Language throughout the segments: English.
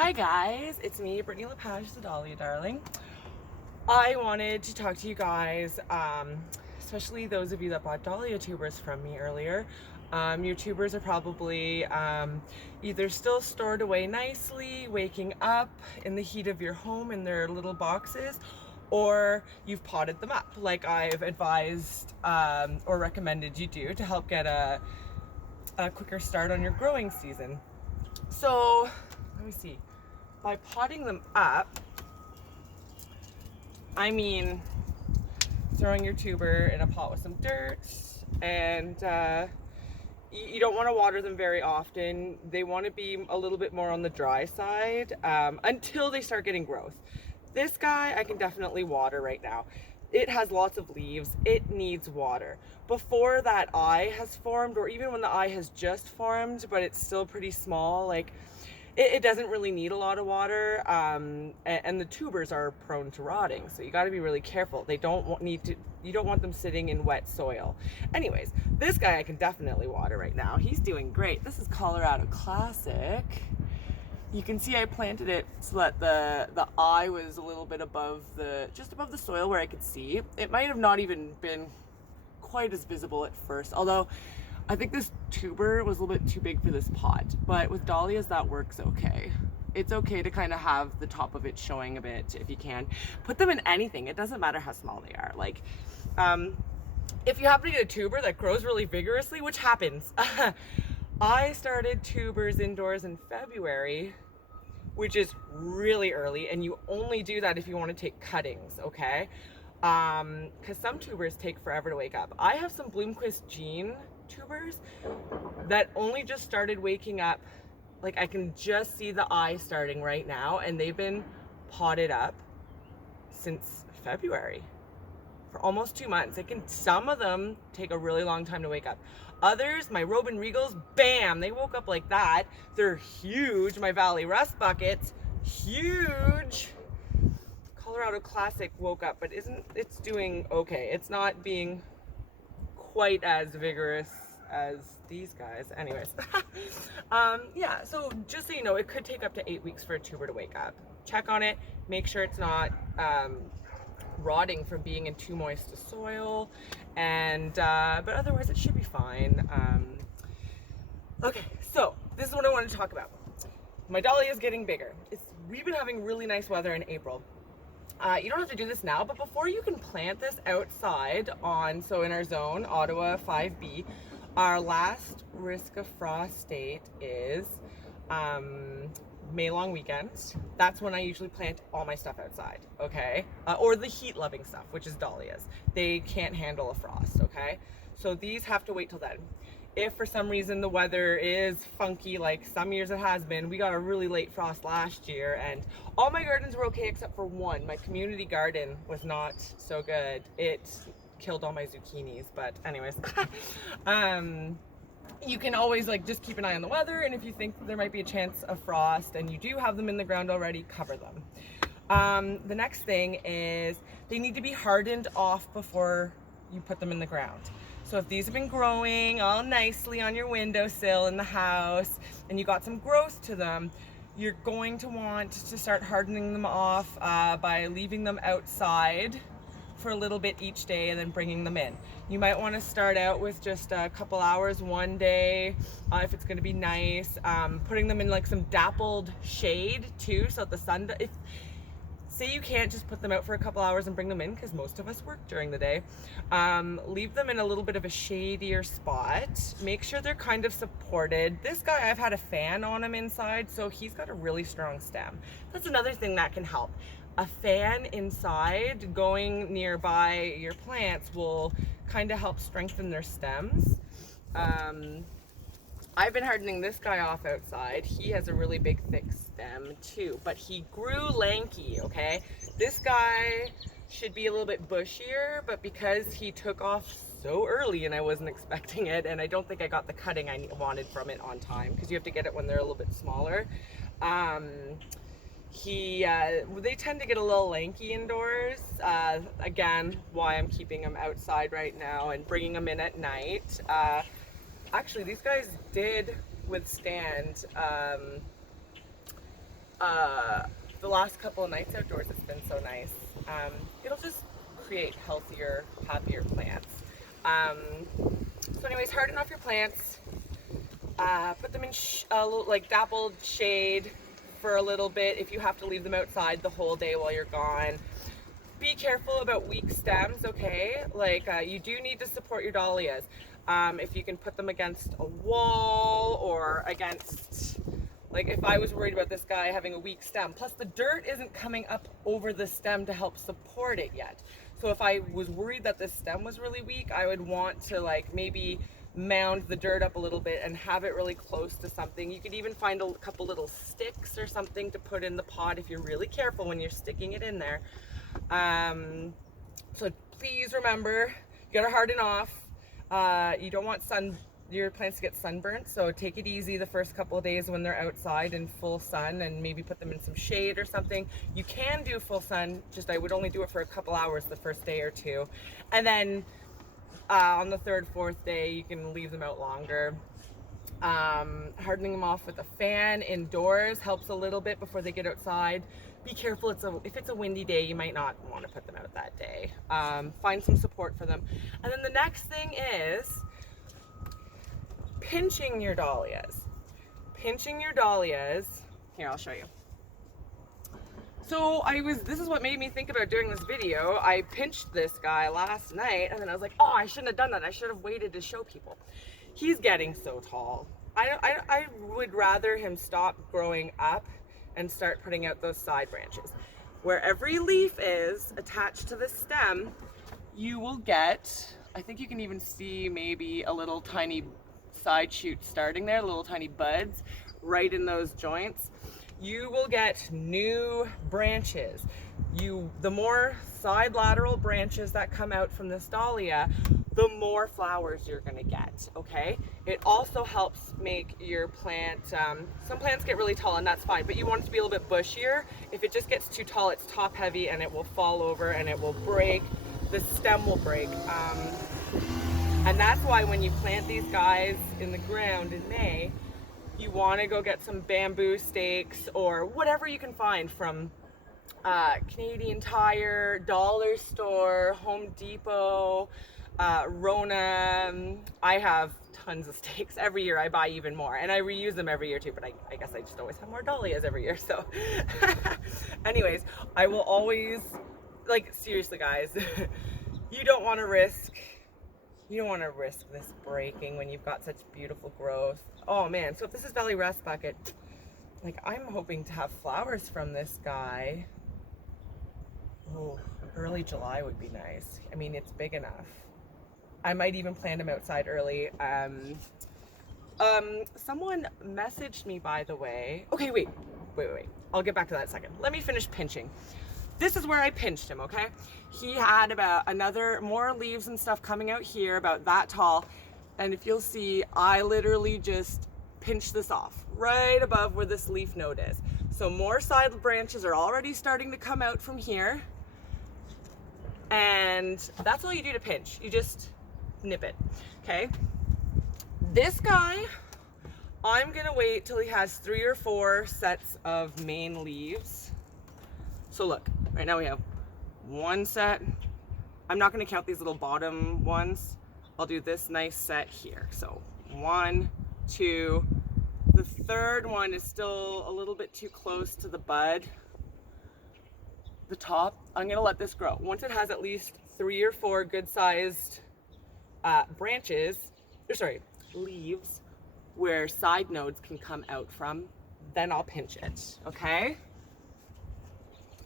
Hi guys, it's me, Brittany Lepage, the Dahlia darling. I wanted to talk to you guys, especially those of you that bought Dahlia tubers from me earlier. Your tubers are probably either still stored away nicely, waking up in the heat of your home in their little boxes, or you've potted them up like I've advised or recommended you do to help get a quicker start on your growing season. So, let me see. By potting them up, I mean throwing your tuber in a pot with some dirt, and you don't want to water them very often. They want to be a little bit more on the dry side until they start getting growth. This guy I can definitely water right now. It has lots of leaves. It needs water. Before that eye has formed, or even when the eye has just formed, but it's still pretty small, like it doesn't really need a lot of water, and the tubers are prone to rotting, so you got to be really careful. They don't need to. You don't want them sitting in wet soil. Anyways, this guy I can definitely water right now. He's doing great. This is Colorado Classic. You can see I planted it so that the eye was a little bit just above the soil where I could see. It might have not even been quite as visible at first, although I think this tuber was a little bit too big for this pot, but with dahlias that works okay. It's okay to kind of have the top of it showing a bit if you can. Put them in anything. It doesn't matter how small they are. Like, if you happen to get a tuber that grows really vigorously, which happens, I started tubers indoors in February, which is really early, and you only do that if you want to take cuttings, okay? Because some tubers take forever to wake up. I have some Bloomquist Gene tubers that only just started waking up. Like, I can just see the eye starting right now, and they've been potted up since February for almost 2 months. Some of them take a really long time to wake up. Others, my Robin Regals, bam, they woke up like that. They're huge. My Valley Rust buckets, huge. Colorado Classic woke up, but it's doing okay. It's not being quite as vigorous as these guys. Anyways, yeah, so just so you know, it could take up to 8 weeks for a tuber to wake up. Check on it, make sure it's not rotting from being in too moist a soil, and but otherwise it should be fine. Okay, so this is what I wanted to talk about. My dahlia is getting bigger. We've been having really nice weather in April. You don't have to do this now, but before you can plant this outside so in our zone, Ottawa 5B, our last risk of frost date is May long weekend. That's when I usually plant all my stuff outside, okay? Or the heat-loving stuff, which is dahlias. They can't handle a frost, okay? So these have to wait till then. If for some reason the weather is funky, like some years it has been, we got a really late frost last year, and all my gardens were okay except for one. My community garden was not so good. It killed all my zucchinis, but anyways. You can always just keep an eye on the weather, and if you think there might be a chance of frost and you do have them in the ground already, cover them. The next thing is they need to be hardened off before you put them in the ground. So if these have been growing all nicely on your windowsill in the house and you got some growth to them, you're going to want to start hardening them off by leaving them outside for a little bit each day and then bringing them in. You might want to start out with just a couple hours one day if it's going to be nice, putting them in some dappled shade too, so that the sun, say you can't just put them out for a couple hours and bring them in, because most of us work during the day, leave them in a little bit of a shadier spot. Make sure they're kind of supported. This guy, I've had a fan on him inside, so he's got a really strong stem. That's another thing that can help. A fan inside going nearby your plants will kind of help strengthen their stems. I've been hardening this guy off outside. He has a really big thick stem too, but he grew lanky, okay? This guy should be a little bit bushier, but because he took off so early and I wasn't expecting it, and I don't think I got the cutting I wanted from it on time, because you have to get it when they're a little bit smaller. They tend to get a little lanky indoors. Again, why I'm keeping them outside right now and bringing them in at night. Actually, these guys did withstand the last couple of nights outdoors, it's been so nice. It'll just create healthier, happier plants. So anyways, harden off your plants. Put them in like dappled shade for a little bit if you have to leave them outside the whole day while you're gone. Be careful about weak stems, okay? Like you do need to support your dahlias. If you can put them against a wall or against, like if I was worried about this guy having a weak stem, plus the dirt isn't coming up over the stem to help support it yet. So if I was worried that this stem was really weak, I would want to like maybe mound the dirt up a little bit and have it really close to something. You could even find a couple little sticks or something to put in the pot if you're really careful when you're sticking it in there. So please remember, you gotta harden off. You don't want your plants to get sunburnt, so take it easy the first couple of days when they're outside in full sun, and maybe put them in some shade or something. You can do full sun, just I would only do it for a couple hours the first day or two, and then on the third, fourth day you can leave them out longer. Hardening them off with a fan indoors helps a little bit before they get outside. Be careful, if it's a windy day, you might not want to put them out that day. Find some support for them. And then the next thing is pinching your dahlias. Pinching your dahlias. Here, I'll show you. So this is what made me think about doing this video. I pinched this guy last night, and then I was like, oh, I shouldn't have done that. I should have waited to show people. He's getting so tall. I would rather him stop growing up and start putting out those side branches. Where every leaf is attached to the stem, you will get, I think you can even see maybe a little tiny side shoot starting there, little tiny buds right in those joints. You will get new branches. The more side lateral branches that come out from this dahlia, the more flowers you're gonna get, okay? It also helps make your plant, some plants get really tall and that's fine, but you want it to be a little bit bushier. If it just gets too tall, it's top heavy and it will fall over and it will break, the stem will break. And that's why when you plant these guys in the ground in May, you wanna go get some bamboo stakes or whatever you can find from Canadian Tire, Dollar Store, Home Depot, Rona. I have tons of stakes every year. I buy even more and I reuse them every year too, but I guess I just always have more dahlias every year. So anyways, I will always, like, seriously guys, you don't want to risk this breaking when you've got such beautiful growth. Oh man, so if this is Valley Rest Bucket, like I'm hoping to have flowers from this guy. Oh, early July would be nice. I mean, it's big enough. I might even plant him outside early. Someone messaged me, by the way. Okay, wait. I'll get back to that in a second. Let me finish pinching. This is where I pinched him, okay? He had about more leaves and stuff coming out here, about that tall. And if you'll see, I literally just pinched this off right above where this leaf node is. So more side branches are already starting to come out from here. And that's all you do to pinch. You just nip it, okay? This guy, I'm gonna wait till he has 3 or 4 sets of main leaves. So look, right now we have 1 set. I'm not gonna count these little bottom ones. I'll do this nice set here. So 1, 2, the third one is still a little bit too close to the bud. The top, I'm gonna let this grow. Once it has at least 3 or 4 good sized leaves where side nodes can come out from, then I'll pinch it, okay?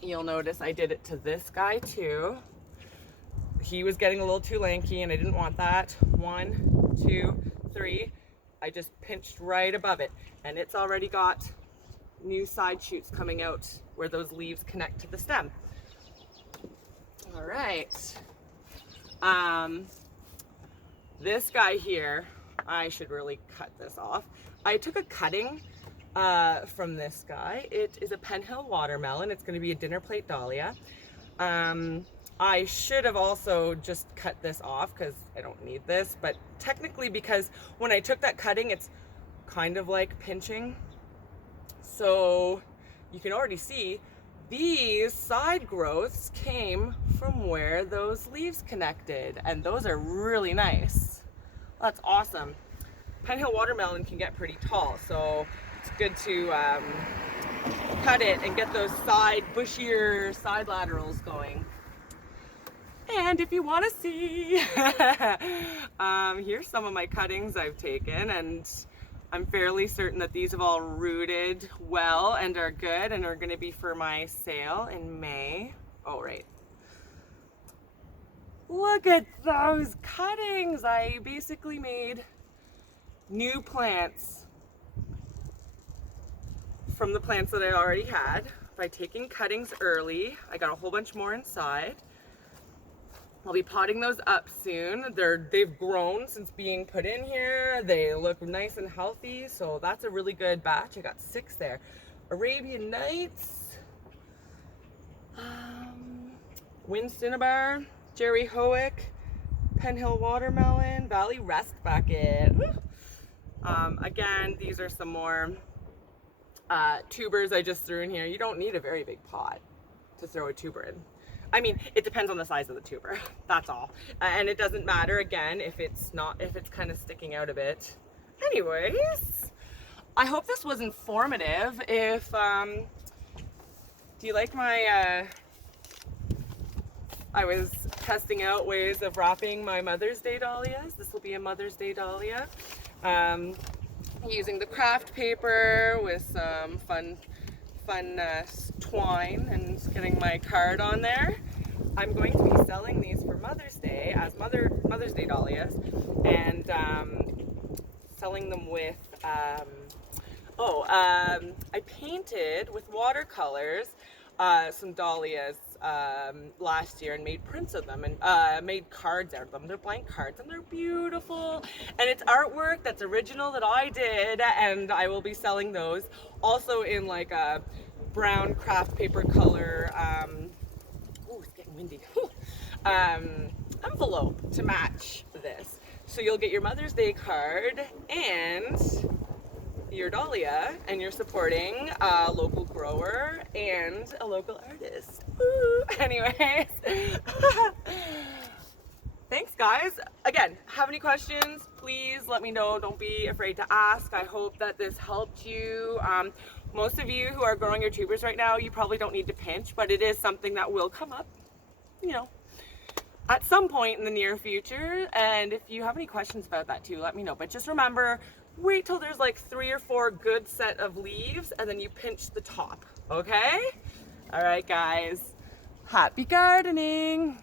You'll notice I did it to this guy too. He was getting a little too lanky and I didn't want that. 1, 2, 3. I just pinched right above it and it's already got new side shoots coming out where those leaves connect to the stem. All right. This guy here, I should really cut this off. I took a cutting from this guy. It is a Penhill watermelon. It's going to be a dinner plate dahlia. I should have also just cut this off because I don't need this, but technically because when I took that cutting, it's kind of like pinching. So you can already see these side growths came from where those leaves connected, and those are really nice. That's awesome. Penhill watermelon can get pretty tall, so it's good to cut it and get those bushier side laterals going. And if you want to see, here's some of my cuttings I've taken, and I'm fairly certain that these have all rooted well and are good and are going to be for my sale in May. Oh, right. Look at those cuttings. I basically made new plants from the plants that I already had by taking cuttings early. I got a whole bunch more inside. I'll be potting those up soon. They've grown since being put in here. They look nice and healthy, so that's a really good batch. I got 6 there. Arabian Nights, Winston-Bar, Jerry Howick, Penhill Watermelon, Valley Rest Bucket. Again, these are some more tubers I just threw in here. You don't need a very big pot to throw a tuber in. I mean, it depends on the size of the tuber, that's all. And it doesn't matter, again, if it's kind of sticking out a bit. Anyways, I hope this was informative. Do you like my, I was testing out ways of wrapping my Mother's Day dahlias. This will be a Mother's Day dahlia. Using the craft paper with some fun twine and getting my card on there. I'm going to be selling these for Mother's Day as Mother's Day dahlias, and selling them with I painted with watercolors some dahlias last year and made prints of them and made cards out of them. They're blank cards and they're beautiful, and it's artwork that's original that I did, and I will be selling those also in like a brown craft paper color it's getting windy envelope to match this. So you'll get your Mother's Day card and your dahlia, and you're supporting a local grower and a local artist. Woo. Anyways, thanks guys. Again, have any questions, please let me know. Don't be afraid to ask. I hope that this helped you. Most of you who are growing your tubers right now, you probably don't need to pinch, but it is something that will come up, you know, at some point in the near future. And if you have any questions about that too, let me know. But just remember, wait till there's like 3 or 4 good set of leaves, and then you pinch the top, okay? All right, guys. Happy gardening.